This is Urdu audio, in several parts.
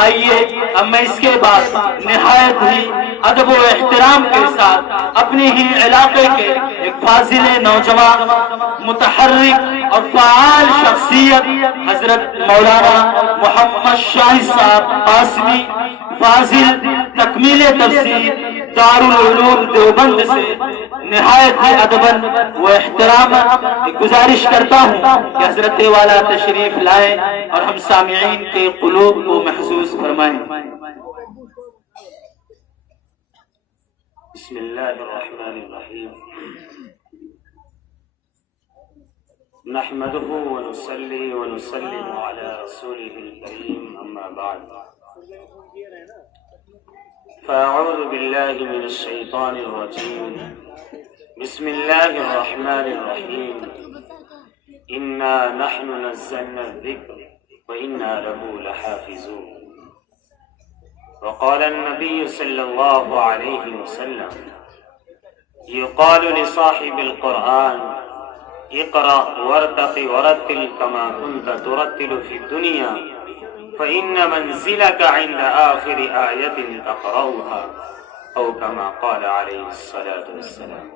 آئیے اب میں اس کے بعد نہایت ہی ادب و احترام کے ساتھ اپنے ہی علاقے کے ایک فاضل نوجوان متحرک اور فعال شخصیت حضرت مولانا محمد شاہد صاحب قاسمی فاضل تکمیل تفسیر دارالعلوم دیوبند سے نہایت ہی ادباً و احتراماً گزارش کرتا ہوں کہ حضرت والا تشریف لائیں اور ہم سامعین کے قلوب کو محسوس فرمائیں۔ بسم اللہ الرحمن الرحیم نحمده ونصلي ونسلم على رسوله الكريم اما بعد فاعوذ بالله من الشيطان الرجيم بسم الله الرحمن الرحيم انا نحن نزلنا الذكر وانا له لحافظون وقال النبي صلى الله عليه وسلم يقال لصاحب القرآن اقرأ وارتق ورتل كما كنت ترتل في الدنيا فإن منزلك عند آخر آية تقرأها أو كما قال عليه الصلاة والسلام۔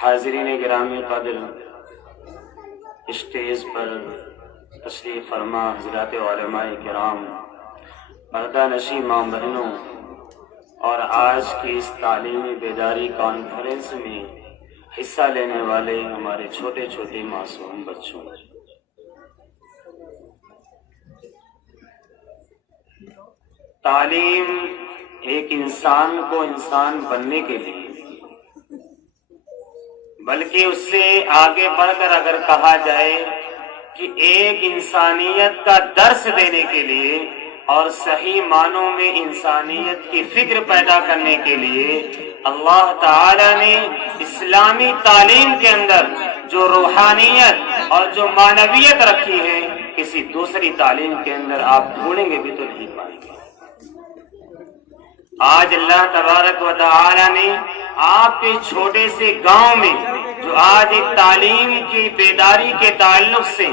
حاضرین گرامی قدر، اسٹیج پر تشریف فرما حضرات علماء کرام، پردہ نشی ماں بہنوں، اور آج کی اس تعلیمی بیداری کانفرنس میں حصہ لینے والے ہمارے چھوٹے چھوٹے معصوم بچوں، تعلیم ایک انسان کو انسان بننے کے لیے، بلکہ اس سے آگے بڑھ کر اگر کہا جائے کہ ایک انسانیت کا درس دینے کے لیے اور صحیح معنوں میں انسانیت کی فکر پیدا کرنے کے لیے اللہ تعالی نے اسلامی تعلیم کے اندر جو روحانیت اور جو معنویت رکھی ہے، کسی دوسری تعلیم کے اندر آپ ڈھونڈیں گے بھی تو نہیں پائیں گے۔ آج اللہ تبارک و تعالی نے آپ کے چھوٹے سے گاؤں میں جو آج ایک تعلیم کی بیداری کے تعلق سے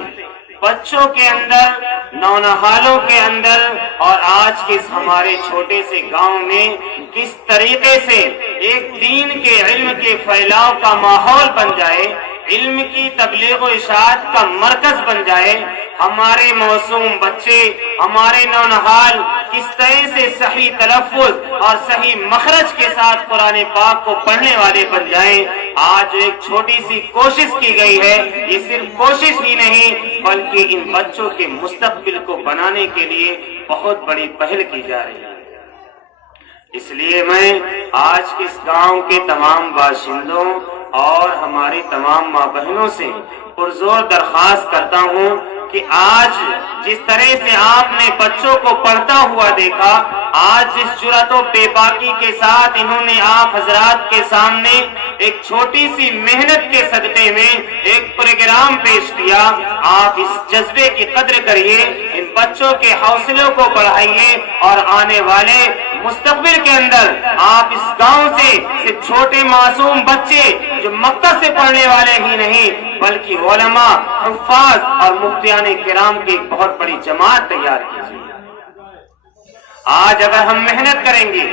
بچوں کے اندر، نونہالوں کے اندر اور آج کے ہمارے چھوٹے سے گاؤں میں کس طریقے سے ایک دین کے علم کے پھیلاؤ کا ماحول بن جائے، علم کی تبلیغ و اشاعت کا مرکز بن جائے، ہمارے معصوم بچے، ہمارے نونہال کس طرح سے صحیح تلفظ اور صحیح مخرج کے ساتھ قرآن پاک کو پڑھنے والے بن جائیں۔ آج ایک چھوٹی سی کوشش کی گئی ہے، یہ صرف کوشش ہی نہیں بلکہ ان بچوں کے مستقبل کو بنانے کے لیے بہت بڑی پہل کی جا رہی ہے۔ اس لیے میں آج کے اس گاؤں کے تمام باشندوں اور ہماری تمام ماں بہنوں سے پرزور درخواست کرتا ہوں کہ آج جس طرح سے آپ نے بچوں کو پڑھتا ہوا دیکھا، آج جس جرأت و بے باکی کے ساتھ انہوں نے آپ حضرات کے سامنے ایک چھوٹی سی محنت کے صدقے میں ایک پروگرام پیش کیا، آپ اس جذبے کی قدر کریے، ان بچوں کے حوصلوں کو بڑھائیے اور آنے والے مستقبل کے اندر آپ اس گاؤں سے صرف چھوٹے معصوم بچے جو مکتب سے پڑھنے والے ہی نہیں بلکہ علماء، حفاظ اور مفتیان کرام کی ایک بہت بڑی جماعت تیار کیجیے۔ آج اگر ہم محنت کریں گے،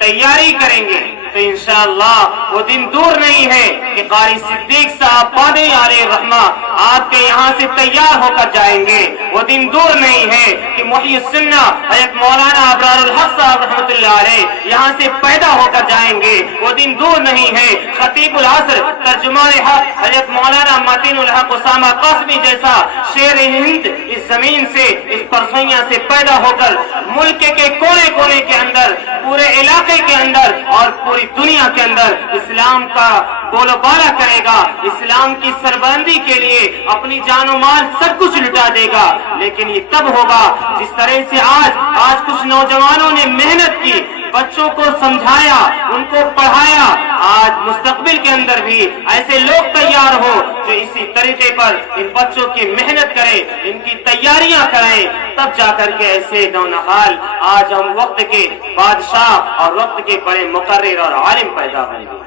تیاری کریں گے تو انشاءاللہ وہ دن دور نہیں ہے کہ قاری صدیق صاحب بادی علیہ رحمہ آپ کے یہاں سے تیار ہو کر جائیں گے، وہ دن دور نہیں ہے کہ محی السنہ حضرت مولانا ابرار الحق صاحب رحمۃ اللہ علیہ یہاں سے پیدا ہو کر جائیں گے، وہ دن دور نہیں ہے خطیب العصر ترجمان حق حضرت مولانا متین الحق اسامہ قاسمی جیسا شیر ہند اس زمین سے، اس پرسوئیاں سے پیدا ہو کر ملک کے کونے کونے کے اندر، پورے علاقے کے اندر اور پوری دنیا کے اندر اسلام کا بولو بالا کرے گا، اسلام کی سربلندی کے لیے اپنی جان و مال سب کچھ لٹا دے گا۔ لیکن یہ تب ہوگا جس طرح سے آج کچھ نوجوانوں نے محنت کی، بچوں کو سمجھایا، ان کو پڑھایا، آج مستقبل کے اندر بھی ایسے لوگ تیار ہو جو اسی طریقے پر ان بچوں کی محنت کریں، ان کی تیاریاں کریں، تب جا کر کے ایسے نونہال آج ہم وقت کے بادشاہ اور وقت کے بڑے مقرر اور عالم پیدا ہوں گے۔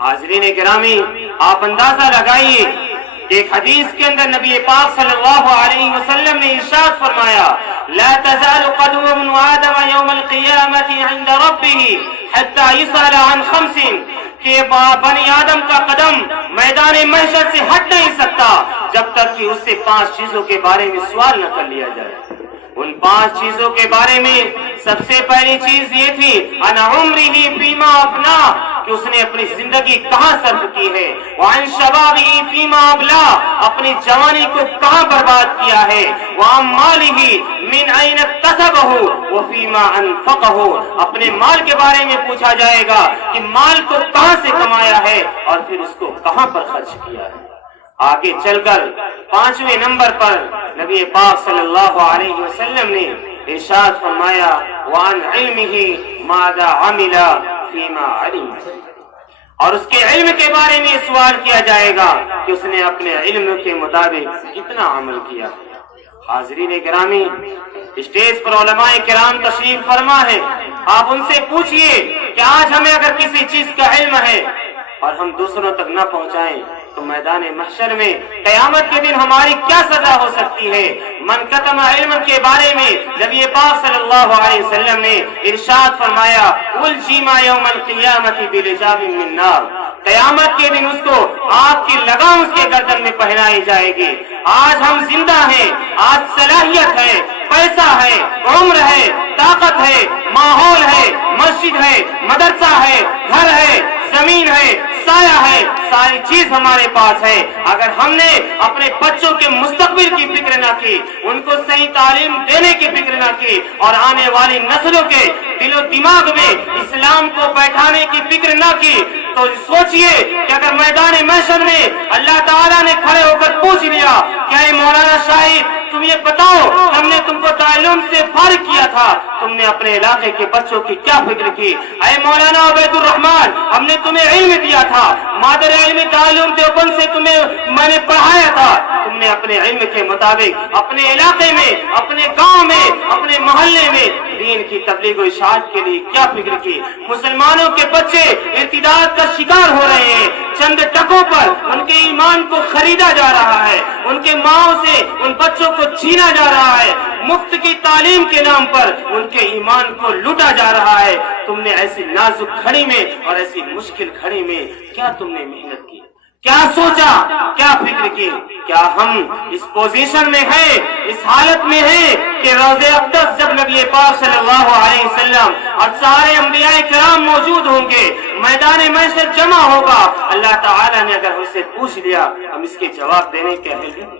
حاضرین گرامی، آپ اندازہ لگائیے ایک حدیث کے اندر نبی پاک صلی اللہ علیہ وسلم نے ارشاد فرمایا لا تزال قدم ابن آدم یوم القیامت عند ربه حتى يسأل عن خمس کہ بنی آدم کا قدم میدان محشر سے ہٹ نہیں سکتا جب تک کہ اس سے 5 چیزوں کے بارے میں سوال نہ کر لیا جائے. ان 5 چیزوں کے بارے میں سب سے پہلی چیز یہ تھی ان عمرہ فیما افنا کہ اس نے اپنی زندگی کہاں صرف کی ہے، وعن شبابہ فیما ابلا اپنی جوانی کو کہاں برباد کیا ہے، وعن مالہ من این اکتسبہ وفیما انفقہ اپنے مال کے بارے میں پوچھا جائے گا کہ مال کو کہاں سے کمایا ہے اور پھر اس کو کہاں پر خرچ کیا ہے. آگے چل کر 5ویں نمبر پر نبی پاک صلی اللہ علیہ وسلم نے ارشاد فرمایا وعن علمہ ماذا عمل فیما علم اور اس کے علم کے بارے میں سوال کیا جائے گا کہ اس نے اپنے علم کے مطابق کتنا عمل کیا. حاضرین گرامی، اسٹیج پر علماء کرام تشریف فرما ہے. آپ ان سے پوچھئے کہ آج ہمیں اگر کسی چیز کا علم ہے اور ہم دوسروں تک نہ پہنچائیں تو میدان محشر میں قیامت کے دن ہماری کیا سزا ہو سکتی ہے. من کتم علم کے بارے میں نبی پاک صلی اللہ علیہ وسلم نے ارشاد فرمایا الجیما یوم القیامت بلجام من نار قیامت کے دن اس کو آگ کی لگام اس کے گردن میں پہنائی جائے گی. آج ہم زندہ ہیں، آج صلاحیت ہے، پیسہ ہے، عمر ہے، طاقت ہے، ماحول ہے، مسجد ہے، مدرسہ ہے، گھر ہے، زمین ہے، سایہ ہے، ساری چیز ہمارے پاس ہے. اگر ہم نے اپنے بچوں کے مستقبل کی فکر نہ کی، ان کو صحیح تعلیم دینے کی فکر نہ کی اور آنے والی نسلوں کے دل و دماغ میں اسلام کو بیٹھانے کی فکر نہ کی تو سوچئے کہ اگر میدان محشر میں اللہ تعالیٰ نے کھڑے ہو کر پوچھ لیا کہ اے مولانا شاہد تم یہ بتاؤ ہم نے تم کو تعلیم سے فارغ کیا تھا، تم نے اپنے علاقے کے بچوں کی کیا فکر کی؟ اے مولانا عبید الرحمان ہم نے تمہیں علم دیا تھا، مادر علم تعلیم دیوبند سے تمہیں میں نے پڑھایا تھا، تم نے اپنے علم کے مطابق اپنے علاقے میں، اپنے گاؤں میں، اپنے محلے میں دین کی تبلیغ و اشاعت کے لیے کیا فکر کی؟ مسلمانوں کے بچے ارتداد کا شکار ہو رہے ہیں، چند ٹکوں پر ان کے ایمان کو خریدا جا رہا ہے، ان کے ماؤں سے ان بچوں کو چھینا جا رہا ہے، مفت کی تعلیم کے نام پر ان کے ایمان کو لوٹا جا رہا ہے. تم نے ایسی نازک گھڑی میں اور ایسی مشکل گھڑی میں کیا تم نے محنت کی، کیا سوچا، کیا فکر کی؟ کیا ہم اس پوزیشن میں ہیں، اس حالت میں ہیں کہ روض اقدس جب نبی پاک صلی اللہ علیہ وسلم اور سارے انبیاء کرام موجود ہوں گے، میدان محشر جمع ہوگا، اللہ تعالیٰ نے اگر ہم سے پوچھ لیا ہم اس کے جواب دینے کے اہل ہیں؟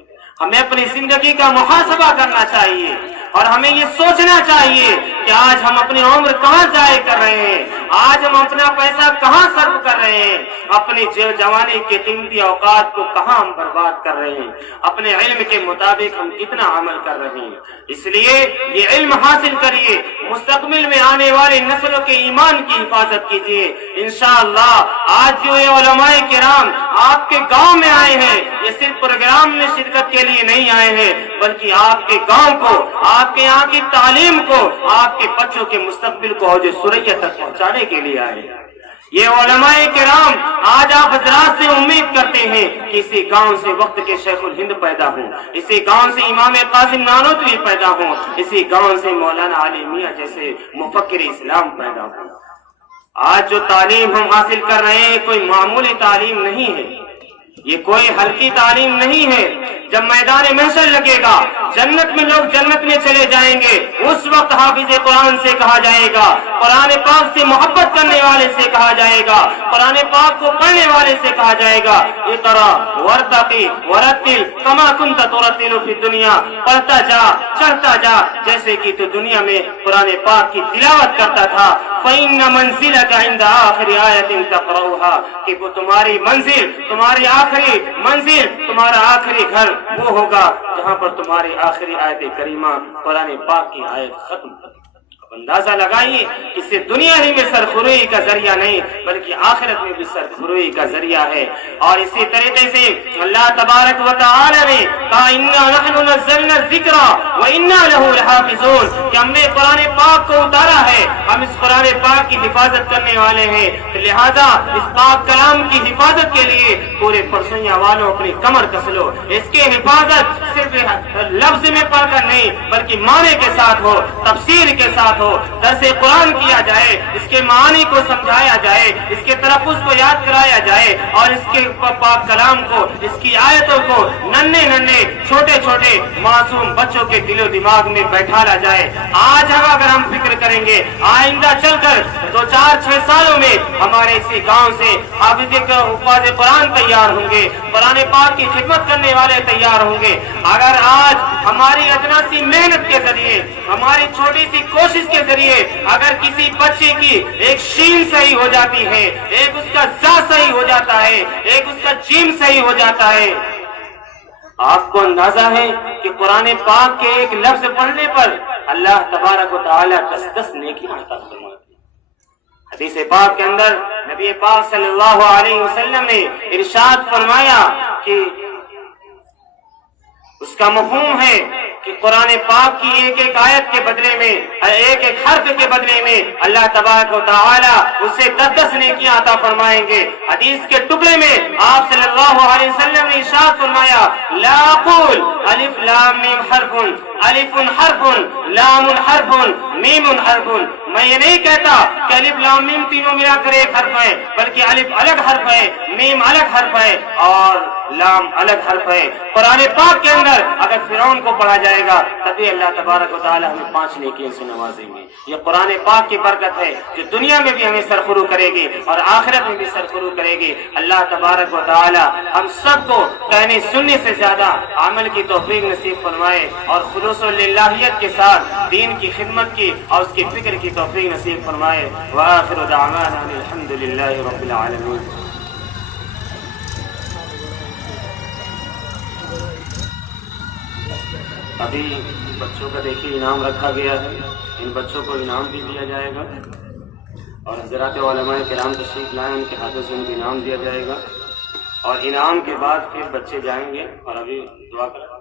ہمیں اپنی زندگی کا محاسبہ کرنا چاہیے اور ہمیں یہ سوچنا چاہیے کہ آج ہم اپنی عمر کہاں ضائع کر رہے ہیں، آج ہم اپنا پیسہ کہاں صرف کر رہے ہیں، اپنی جوانی کے قیمتی اوقات کو کہاں ہم برباد کر رہے ہیں، اپنے علم کے مطابق ہم کتنا عمل کر رہے ہیں. اس لیے یہ علم حاصل کریے، مستقبل میں آنے والی نسلوں کے ایمان کی حفاظت کیجیے. انشاءاللہ آج جو یہ علماء کرام آپ کے گاؤں میں آئے ہیں یہ صرف پروگرام میں شرکت کے لیے نہیں آئے ہیں بلکہ آپ کے گاؤں کو، آپ کے یہاں کی تعلیم کو، آپ کے بچوں کے مستقبل کو اوج سریا تک پہنچانے کے لیے آئے ہیں. یہ علماء کرام آج آپ حضرات سے امید کرتے ہیں کہ اسی گاؤں سے وقت کے شیخ الہند پیدا ہوں، اسی گاؤں سے امام قاسم نانوتوی پیدا ہوں، اسی گاؤں سے مولانا علی میاں جیسے مفکر اسلام پیدا ہوں. آج جو تعلیم ہم حاصل کر رہے ہیں کوئی معمولی تعلیم نہیں ہے، یہ کوئی ہلکی تعلیم نہیں ہے. جب میدان محشر لگے گا، جنت میں لوگ جنت میں چلے جائیں گے، اس وقت حافظ قرآن سے کہا جائے گا، قرآن پاک سے محبت کرنے والے سے کہا جائے گا، قرآن پاک کو پڑھنے والے سے کہا جائے گا اقرا ورتقی ورتل کما کنت ترتل فی الدنیا، پڑھتا جا، چڑھتا جا جیسے کہ تو دنیا میں قرآن پاک کی تلاوت کرتا تھا. فإن منزلك عند آخر آیت تقرؤها کہ وہ تمہاری منزل، تمہاری آخری منزل، تمہارا آخری گھر وہ ہوگا جہاں پر تمہاری آخری آیت کریمہ قرآن پاک کی آیت ختم. اندازہ لگائیے اسے دنیا ہی میں سرخروئی کا ذریعہ نہیں بلکہ آخرت میں بھی سرخروئی کا ذریعہ ہے۔ اور اسی طریقے سے اللہ تبارک و تعالی نے کہا انا نحن نزلنا الذکر وانا له لحافظون کہ ہم نے قرآن پاک کو اتارا ہے، ہم اس قرآن پاک کی حفاظت کرنے والے ہیں، لہذا اس پاک کلام کی حفاظت کے لیے پورے پرسوئیاں والوں اپنی کمر کس لو۔ اس کی حفاظت صرف لفظ میں پڑھ کر نہیں بلکہ معنی کے ساتھ ہو، تفسیر کے ساتھ ہو، درس قرآن کیا جائے، اس کے معانی کو سمجھایا جائے، اس کے تلفظ کو یاد کرایا جائے اور اس کے پاک کلام کو، اس کی آیتوں کو ننھے چھوٹے چھوٹے معصوم بچوں کے دل و دماغ میں بیٹھالا جائے۔ آج اگر ہم فکر کریں گے آئندہ چل کر 2-4-6 سالوں میں ہمارے اسی گاؤں سے حافظ قرآن تیار ہوں گے، قرآن پاک کی خدمت کرنے والے تیار ہوں گے۔ اگر آج ہماری ادنا سی محنت کے ذریعے، ہماری چھوٹی سی کوشش کے ذریعے اگر کسی بچے کی ایک شین صحیح ہو جاتی ہے، ایک اس کا زا صحیح ہو جاتا ہے، ایک اس کا جیم صحیح ہو جاتا ہے، آپ کو اندازہ ہے کہ قرآن پاک کے ایک لفظ پڑھنے پر اللہ تبارک و تعالی 10 نیکیاں عطا فرماتے ہیں۔ حدیث پاک کے اندر نبی پاک صلی اللہ علیہ وسلم نے ارشاد فرمایا کہ اس کا مفہوم ہے کہ قرآن پاک کی ایک ایک آیت کے بدلے میں، ایک ایک حرف کے بدلے میں اللہ تبارک و تعالی اسے 10 نیکیاں عطا فرمائیں گے۔ حدیث کے ٹکڑے میں آپ صلی اللہ علیہ وسلم نے ارشاد فرمایا لا اقول الف لام میم حرف، الف حرف، لام حرف، میم حرف، میں یہ نہیں کہتا کہ الف لام میم تینوں ملا کر ایک حرف ہے، بلکہ الف الگ حرف ہے، میم الگ حرف ہے اور لام الگ حرف ہے۔ قرآن پاک کے اندر اگر فرعون کو پڑھا جائے گا تبھی اللہ تبارک و تعالی ہمیں 5 نیکیوں سے نوازیں گے۔ یہ قرآن پاک کی برکت ہے جو دنیا میں بھی ہمیں سرخرو کرے گی اور آخرت میں بھی سرخرو کرے گی۔ اللہ تبارک و تعالی ہم سب کو کہنے سننے سے زیادہ عمل کی توفیق نصیب فرمائے اور خلوص و للہیت کے ساتھ دین کی خدمت کی اور اس کی فکر کی توفیق نصیب فرمائے۔ وآخر دعوانا الحمدللہ رب العالمین۔ ابھی بچوں کا دیکھیے انعام رکھا گیا ہے، ان بچوں کو انعام بھی دیا جائے گا اور حضرات علماء کرام تشریف لائیں، ان کے ہاتھوں سے ان کو انعام دیا جائے گا اور انعام کے بعد پھر بچے جائیں گے اور ابھی دعا کریں۔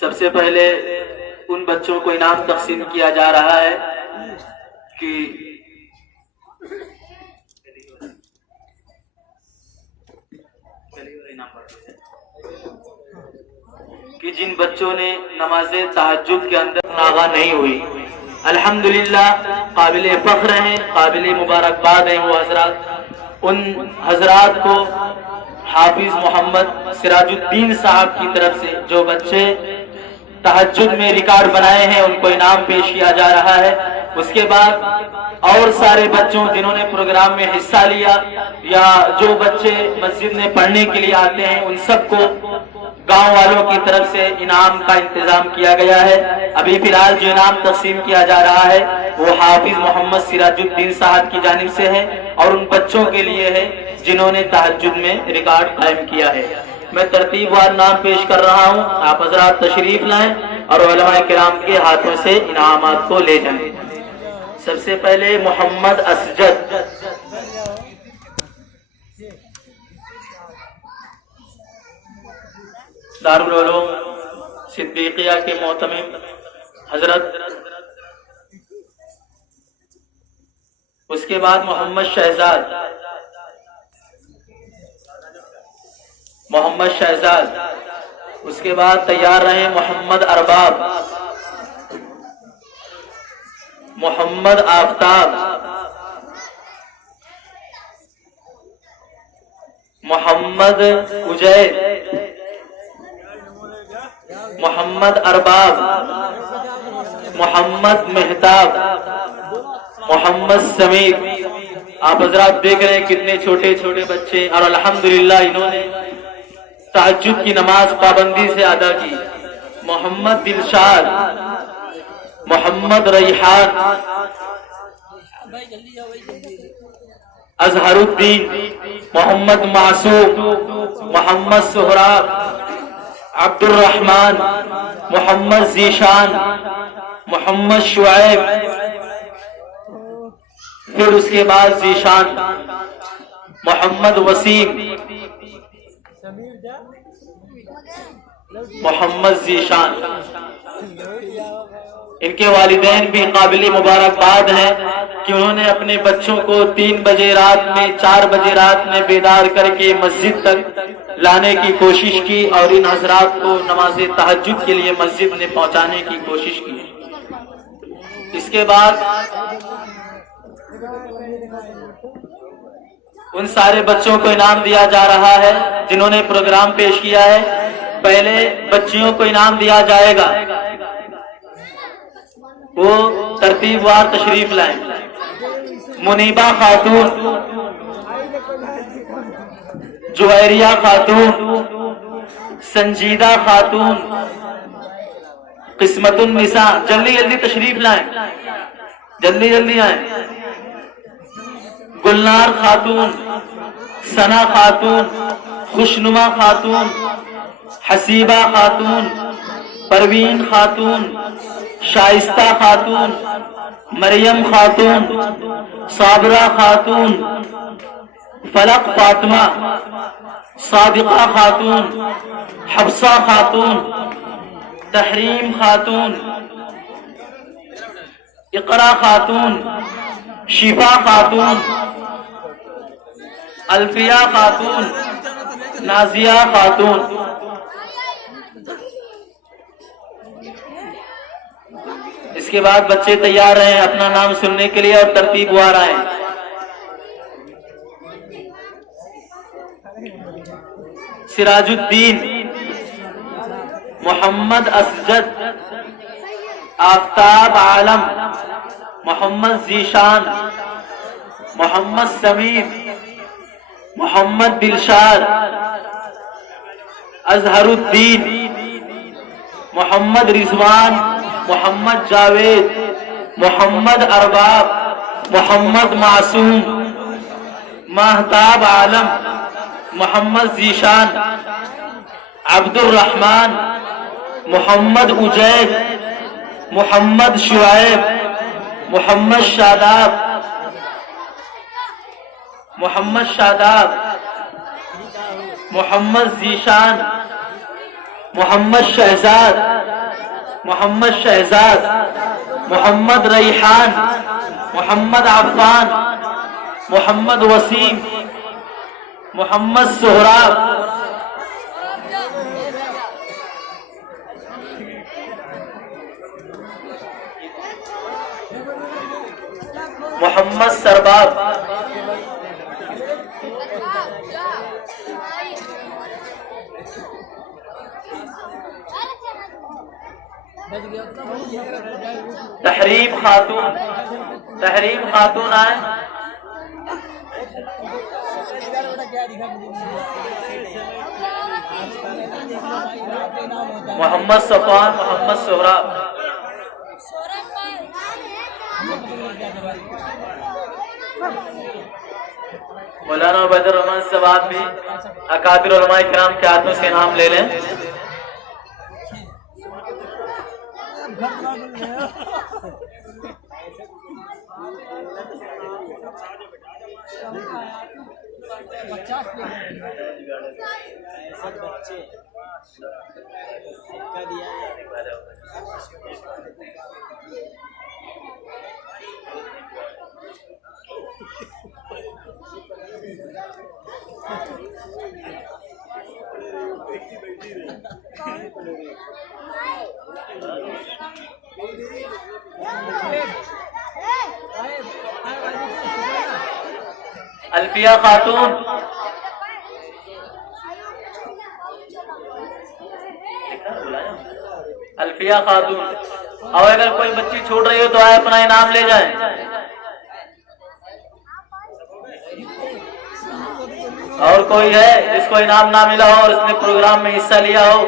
سب سے پہلے ان بچوں کو انعام تقسیم کیا جا رہا ہے کہ جن بچوں نے نماز تہجد کے اندر ناغہ نہیں ہوئی، الحمدللہ قابل فخر ہیں، قابل مبارکباد ہیں وہ حضرات۔ ان حضرات کو حافظ محمد سراج الدین صاحب کی طرف سے جو بچے تہجد میں ریکارڈ بنائے ہیں ان کو انعام پیش کیا جا رہا ہے۔ اس کے بعد اور سارے بچوں جنہوں نے پروگرام میں حصہ لیا یا جو بچے مسجد میں پڑھنے کے لیے آتے ہیں ان سب کو گاؤں والوں کی طرف سے انعام کا انتظام کیا گیا ہے۔ ابھی فی الحال جو انعام تقسیم کیا جا رہا ہے وہ حافظ محمد سراج الدین صاحب کی جانب سے ہے اور ان بچوں کے لیے ہے جنہوں نے تہجد میں ریکارڈ قائم کیا ہے۔ میں ترتیب وار نام پیش کر رہا ہوں، آپ حضرات تشریف لائیں اور علماء کرام کے ہاتھوں سے انعامات کو لے جائیں۔ سب سے پہلے محمد اسجد، دارالعلوم صدیقیہ کے معتمم حضرت۔ اس کے بعد محمد شہزاد، اس کے بعد تیار رہیں محمد ارباب، محمد آفتاب، محمد اجید، محمد ارباب، محمد مہتاب، محمد سمیر۔ آپ حضرات دیکھ رہے ہیں کتنے چھوٹے چھوٹے بچے اور الحمدللہ انہوں نے تہجد کی نماز پابندی سے ادا کی۔ محمد دلشاد، محمد ریحان، اظہر الدین، محمد معصوم، محمد سہراب، عبد الرحمن محمد ذیشان محمد شعیب، پھر اس کے بعد ذیشان محمد وسیم محمد ذیشان۔ ان کے والدین بھی قابل مبارکباد ہیں کہ انہوں نے اپنے بچوں کو 3 بجے رات میں 4 بجے رات میں بیدار کر کے مسجد تک لانے کی کوشش کی اور ان حضرات کو نماز تہجد کے لیے مسجد میں پہنچانے کی کوشش کی۔ اس کے بعد ان سارے بچوں کو انعام دیا جا رہا ہے جنہوں نے پروگرام پیش کیا ہے۔ پہلے بچیوں کو انعام دیا جائے گا، وہ ترتیب وار تشریف لائیں۔ منیبہ خاتون، جوہریہ خاتون، سنجیدہ خاتون، قسمت النساء، جلدی جلدی تشریف لائیں، جلدی جلدی آئیں۔ گلنار خاتون، ثنا خاتون، خوشنما خاتون، حسیبہ خاتون، پروین خاتون، شائستہ خاتون، مریم خاتون، صابرہ خاتون، فلق فاطمہ، صادقہ خاتون، حفصہ خاتون، تحریم خاتون، اقرا خاتون، شفا خاتون، الفیہ خاتون، نازیہ خاتون۔ اس کے بعد بچے تیار ہیں اپنا نام سننے کے لیے اور ترتیب وار آئیں۔ سراج الدین محمد اسجد، آفتاب عالم، محمد ذیشان، محمد سمیر، محمد دلشاد، اظہر الدین، محمد رضوان، محمد جاوید، محمد ارباب، محمد معصوم، ماہتاب عالم، محمد ذیشان، عبد الرحمن، محمد اجید، محمد شعیب، محمد شاداب، محمد شاداب، محمد ذیشان، محمد شہزاد، محمد شہزاد، محمد ریحان، محمد عفان، محمد وسیم، محمد سہراب، محمد سرباب، تحریم خاتون، تحریم خاتون آئے، محمد صفوان، محمد سہراب، مولانا عبید الرحمان صاحب بھی اکابر علماء کرام کے ہاتھوں سے انعام لے لیں۔ الفیہ خاتون، الفیہ خاتون، اور اگر کوئی بچی چھوڑ رہی ہو تو آئے اپنا انعام لے جائیں۔ اور کوئی ہے جس کو انعام نہ ملا ہو اور اس نے پروگرام میں حصہ لیا ہو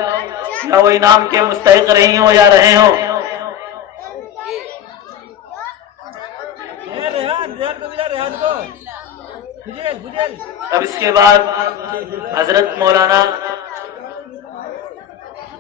یا وہ انعام کے مستحق رہی ہو یا رہے ہوں؟ اب اس کے بعد حضرت مولانا